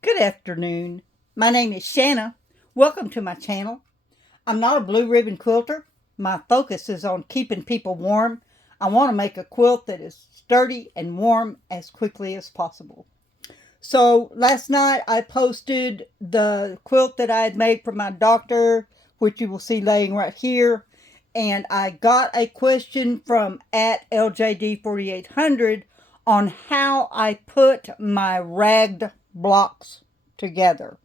Good afternoon. My name is Shanna. Welcome to my channel. I'm not a blue ribbon quilter. My focus is on keeping people warm. I want to make a quilt that is sturdy and warm as quickly as possible. So last night I posted the quilt that I had made for my doctor, which you will see laying right here. And I got a question from at LJD4800 on how I put my ragged blocks together.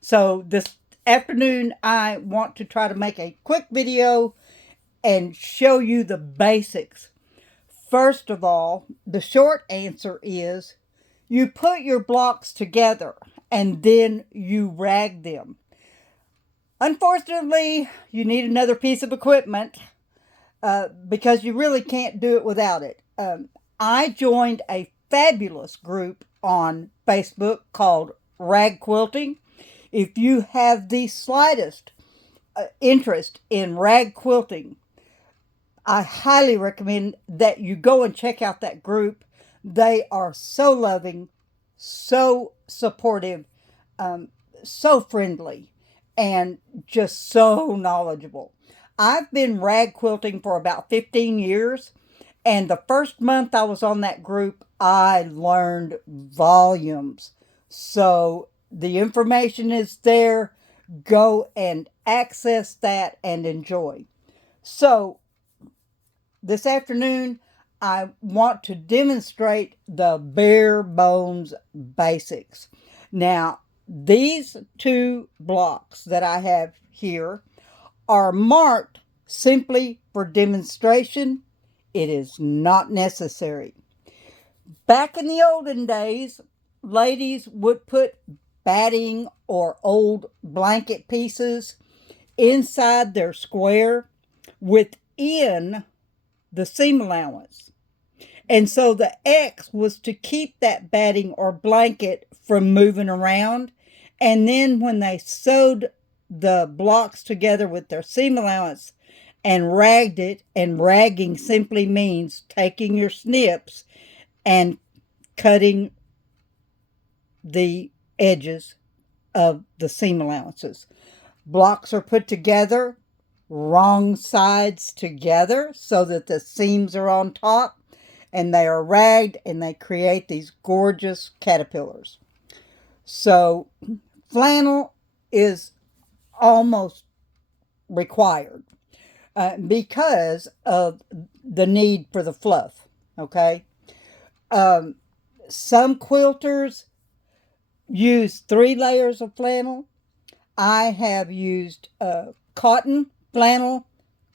So this afternoon I want to try to make a quick video and show you the basics. First of all, the short answer is you put your blocks together and then you rag them. Unfortunately, you need another piece of equipment because you really can't do it without it. I joined a fabulous group on Facebook called Rag Quilting. If you have the slightest interest in rag quilting, I highly recommend that you go and check out that group. They are so loving, so supportive, so friendly, and just so knowledgeable. I've been rag quilting for about 15 years, and the first month I was on that group, I learned volumes. So the information is there. Go and access that and enjoy. So this afternoon, I want to demonstrate the bare bones basics. Now, these two blocks that I have here are marked simply for demonstration. It is not necessary. Back in the olden days, ladies would put batting or old blanket pieces inside their square within the seam allowance. And so the X was to keep that batting or blanket from moving around. And then when they sewed the blocks together with their seam allowance and ragged it, and ragging simply means taking your snips and cutting the edges of the seam allowances. Blocks are put together, wrong sides together so that the seams are on top, and they are ragged and they create these gorgeous caterpillars. So flannel is almost required because of the need for the fluff. Okay. Some quilters use 3 layers of flannel. I have used cotton, flannel,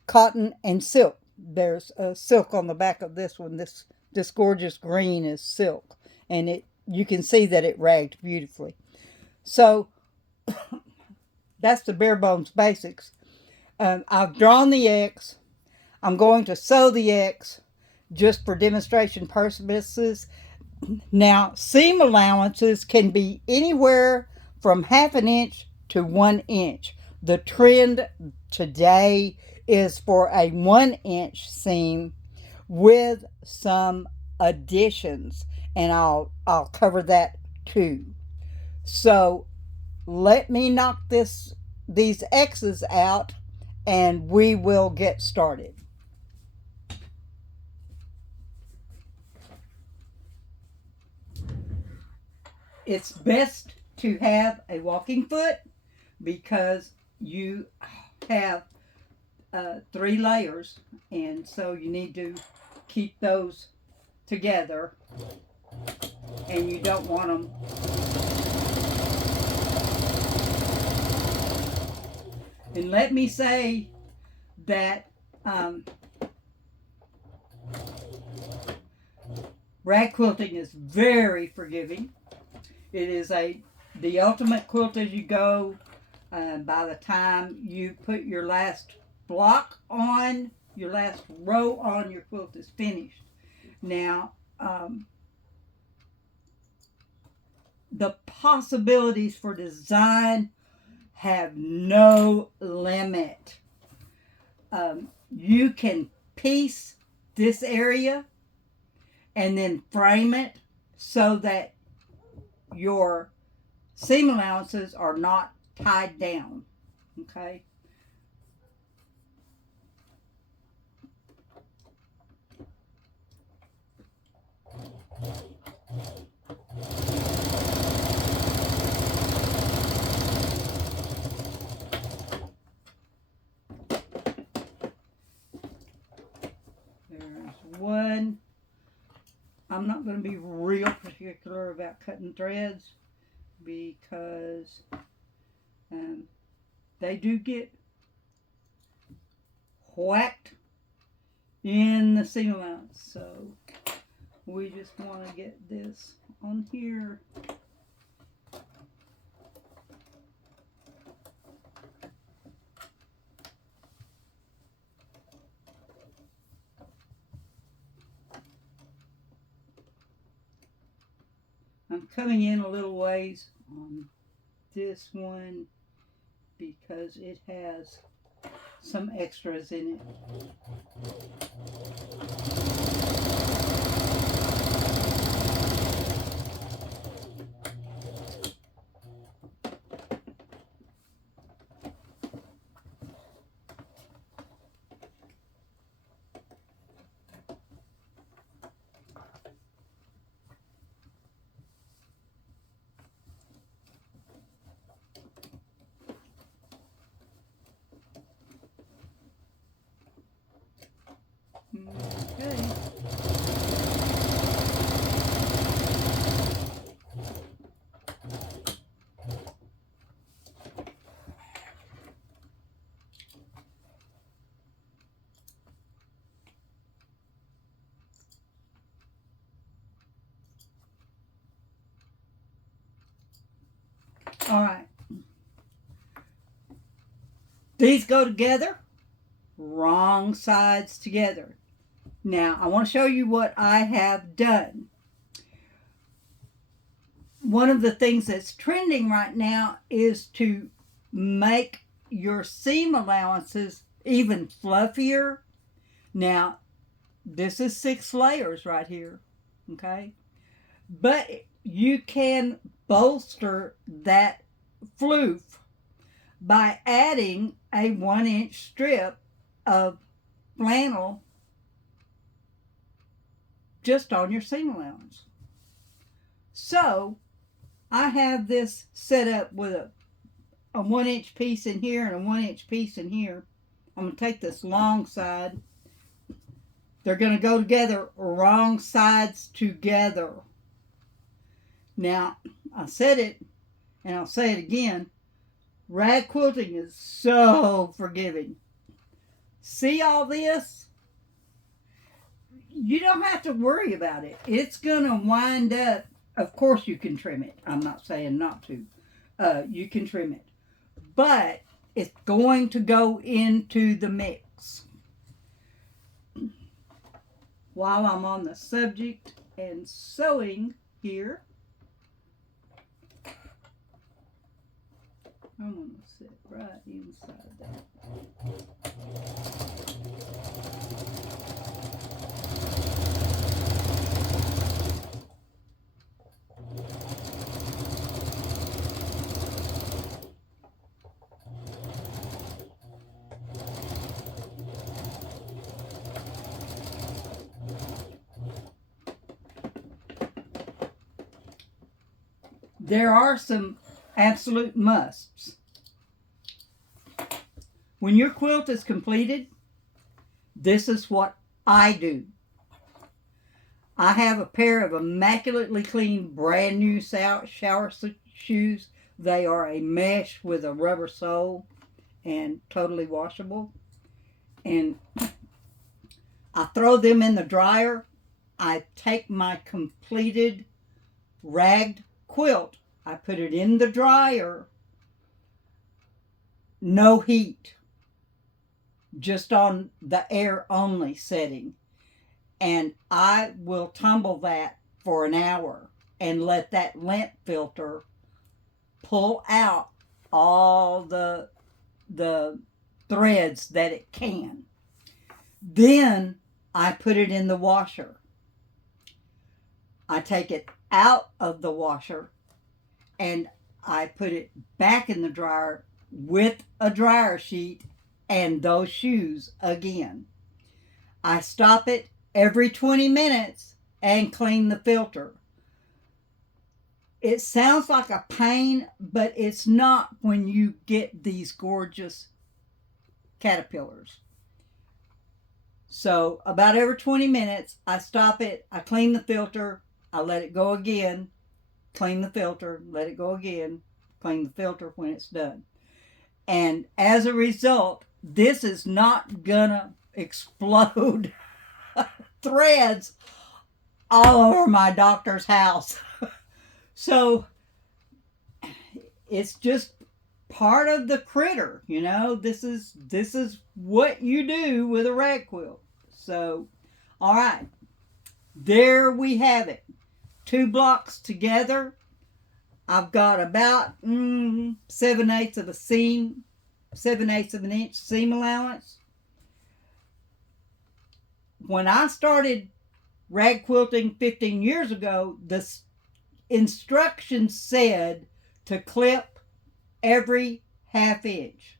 cotton, and silk. There's silk on the back of this one. This gorgeous green is silk, and you can see that it ragged beautifully. So that's the bare bones basics. I've drawn the X. I'm going to sew the X just for demonstration purposes. Now, seam allowances can be anywhere from 1/2 inch to 1 inch. The trend today is for a 1 inch seam with some additions, and I'll cover that too. So let me knock these X's out and we will get started. It's best to have a walking foot because you have 3 layers, and so you need to keep those together, and you don't want them. And let me say that rag quilting is very forgiving. It is the ultimate quilt as you go. By the time you put your last block on, your last row on, your quilt is finished. Now, the possibilities for design have no limit. You can piece this area and then frame it so that your seam allowances are not tied down. Okay. There's one. I'm not going to be real particular about cutting threads because they do get whacked in the seam allowance. So we just want to get this on here. I'm coming in a little ways on this one because it has some extras in it. Okay. All right. These go together, wrong sides together. Now, I want to show you what I have done. One of the things that's trending right now is to make your seam allowances even fluffier. Now, this is 6 layers right here, okay? But you can bolster that floof by adding a 1-inch strip of flannel just on your seam allowance. So I have this set up with a 1-inch piece in here and a 1-inch piece in here. I'm going to take this long side. They're going to go together, wrong sides together. Now, I said it, and I'll say it again. Rag quilting is so forgiving. See all this? You don't have to worry about it. It's going to wind up. Of course you can trim it. I'm not saying not to. You can trim it. But it's going to go into the mix. While I'm on the subject and sewing here, I'm going to sit right inside that. There are some absolute musts. When your quilt is completed, this is what I do. I have a pair of immaculately clean, brand new shower shoes. They are a mesh with a rubber sole and totally washable. And I throw them in the dryer. I take my completed ragged quilt, I put it in the dryer, no heat, just on the air only setting. And I will tumble that for an hour and let that lint filter pull out all the threads that it can. Then I put it in the washer. I take it out of the washer and I put it back in the dryer with a dryer sheet and those shoes again. I stop it every 20 minutes and clean the filter. It sounds like a pain, but it's not when you get these gorgeous caterpillars. So about every 20 minutes, I stop it, I clean the filter, I let it go again, clean the filter, let it go again, clean the filter when it's done. And as a result, this is not gonna explode threads all over my doctor's house. So it's just part of the critter, you know. This is what you do with a rag quilt. So, all right, there we have it. 2 blocks together. I've got about 7/8 of a seam, 7/8 of an inch seam allowance. When I started rag quilting 15 years ago, the instructions said to clip every ½ inch.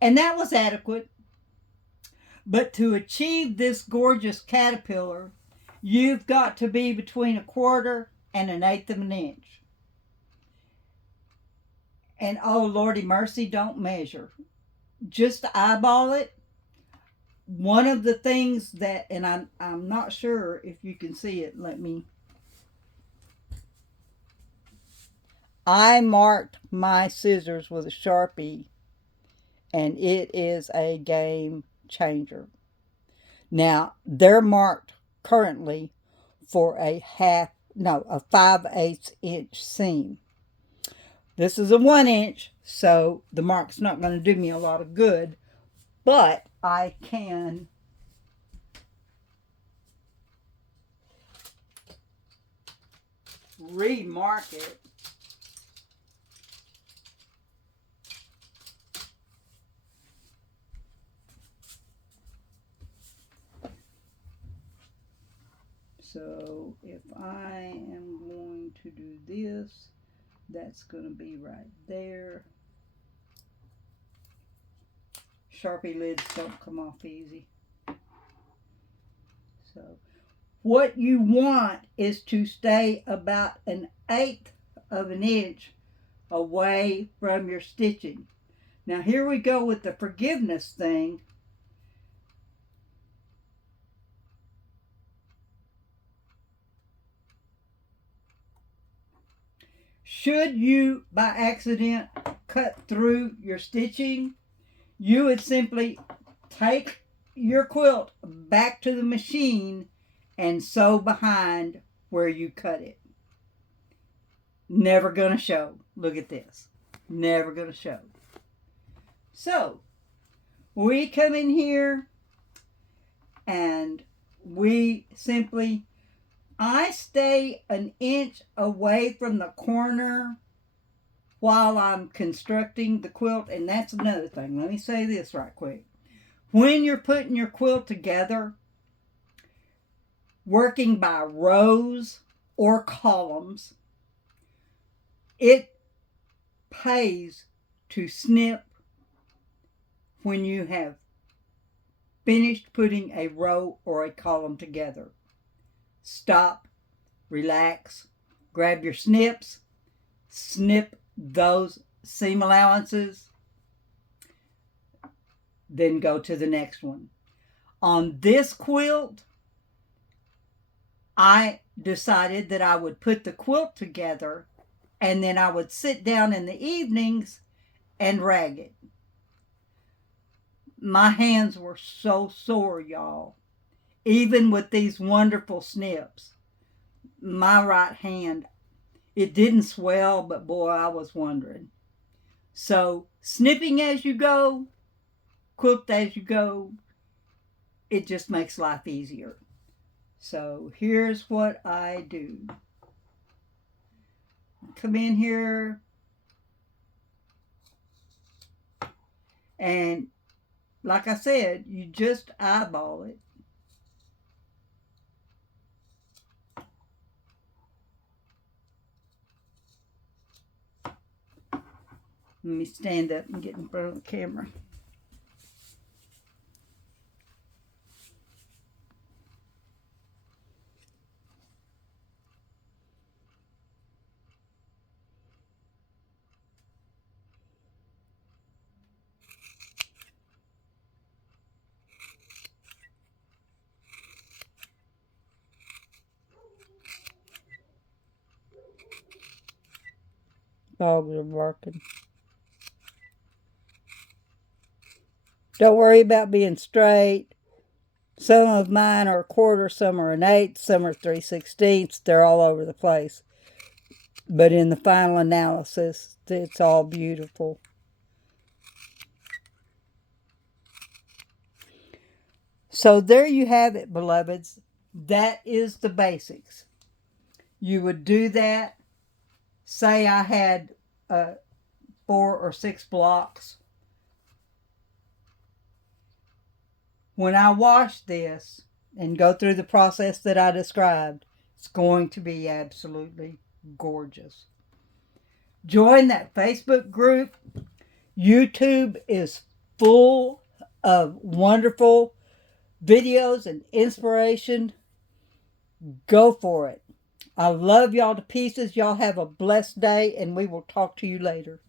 And that was adequate. But to achieve this gorgeous caterpillar, you've got to be between 1/4 and 1/8 of an inch. And oh, Lordy mercy, don't measure. Just eyeball it. One of the things that, and I'm not sure if you can see it, I marked my scissors with a Sharpie, and it is a game changer. Now, they're marked currently for a 5/8 inch seam. This is a 1 inch, so the mark's not going to do me a lot of good, but I can remark it. So if I am going to do this, that's going to be right there. Sharpie lids don't come off easy. So what you want is to stay about 1/8 of an inch away from your stitching. Now here we go with the forgiveness thing. Should you by accident cut through your stitching, you would simply take your quilt back to the machine and sew behind where you cut it. Never gonna show. Look at this. Never gonna show. So we come in here and we simply, I stay 1 inch away from the corner while I'm constructing the quilt. And that's another thing. Let me say this right quick. When you're putting your quilt together, working by rows or columns, it pays to snip when you have finished putting a row or a column together. Stop, relax, grab your snips, snip those seam allowances, then go to the next one. On this quilt, I decided that I would put the quilt together and then I would sit down in the evenings and rag it. My hands were so sore, y'all. Even with these wonderful snips, my right hand, it didn't swell, but boy, I was wondering. So snipping as you go, quilt as you go, it just makes life easier. So here's what I do. Come in here and like I said, you just eyeball it. Let me stand up and get in front of the camera. Dogs are barking. Don't worry about being straight. Some of mine are a quarter, some are an eighth, some are 3/16. They're all over the place. But in the final analysis, it's all beautiful. So there you have it, beloveds. That is the basics. You would do that. Say I had 4 or 6 blocks. When I wash this and go through the process that I described, it's going to be absolutely gorgeous. Join that Facebook group. YouTube is full of wonderful videos and inspiration. Go for it. I love y'all to pieces. Y'all have a blessed day, and we will talk to you later.